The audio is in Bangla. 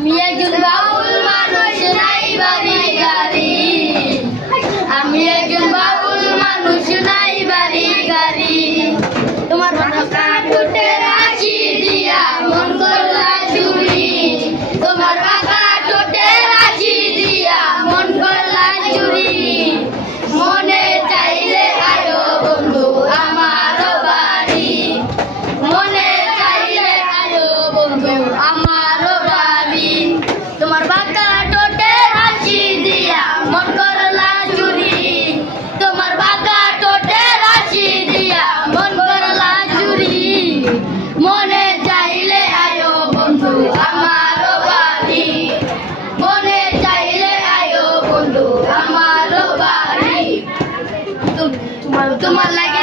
আমি একজন বাউল মানুষ নাই বাড়ি গাড়ি, আমি একজন বাউল মানুষ নাই বাড়ি গাড়ি। তোমার বাঁকা ঠোঁটের হাসি দিয়া মন করলা চুরি, তোমার বাঁকা ঠোঁটের হাসি দিয়া মন করলা চুরি। মনে চাইলে আয়ো বন্ধু আমার বাড়ি, মনে চাইলে আয়ো বন্ধু আমার বাড়ি। তোমার বাঁকা ঠোঁটের হাসি দিয়া মন করলা চুরি, তোমার বাঁকা ঠোঁটের হাসি দিয়া মন করলা চুরি। মনে চাইলে আয়ো বন্ধু আমার বাড়ি, মনে চাইলে আয়ো বন্ধু আমার বাড়ি। তোমার লাগে